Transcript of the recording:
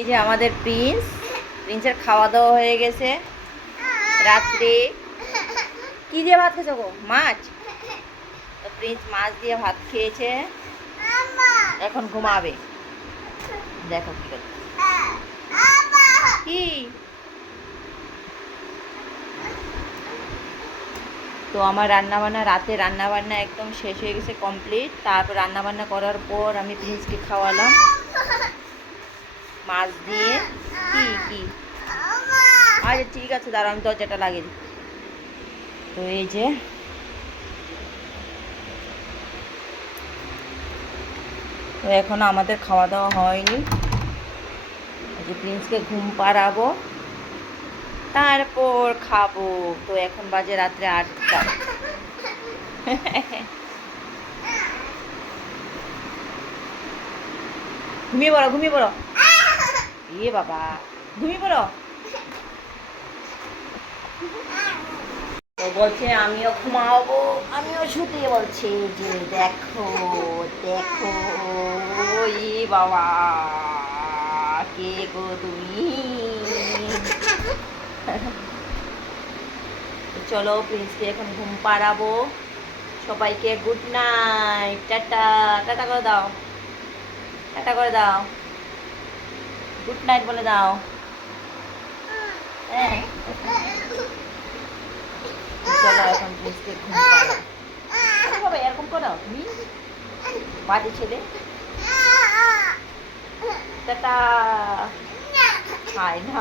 এই যে আমাদের প্রিন্সের খাওয়া দাওয়া হয়ে গেছে। রাত্রে কি দিয়ে ভাত খেয়েছো গো? মাছ। তো প্রিন্স মাছ দিয়ে ভাত খেয়েছে, এখন ঘুমাবে। দেখো কি করছে। কি তো আমার রাতে রান্না বান্না একদম শেষ হয়ে গেছে, কমপ্লিট। তারপর রান্না বান্না করার পর আমি প্রিন্সকে খাওয়ালাম মাছ দিয়ে। কি কি আচ্ছা ঠিক আছে, দাঁড়াও আমি দরজাটা লাগিয়ে দিই। তো এই যে তো এখনো আমাদের খাওয়া দাওয়া হয়নি। এই যে প্রিন্সকে ঘুম পাড়াবো, তারপর খাবো। তো এখন বাজে রাত্রে 8টা। ঘুমিয়ে পড়ো, ঘুমিয়ে পড়ো। এ বাবা, ঘুমিয়ে পড়ো। তো বলছে আমিও ঘুমাবো, আমিও শুতে বলছে। যে দেখো দেখো, এ বাবা, কে গো তুমি? চলো প্রিন্সকে এখন ঘুম পাড়াবো। সবাইকে গুড নাইট, টাটা। টাটা করে দাও, টাটা করে দাও, গুড নাইট বলে দাও। হ্যাঁ, চলো এখন প্রিন্সকে ঘুম পাড়াও। আরে বাবা, এরকম করো তুমি, বাজে ছেলে। টাটা। হাই না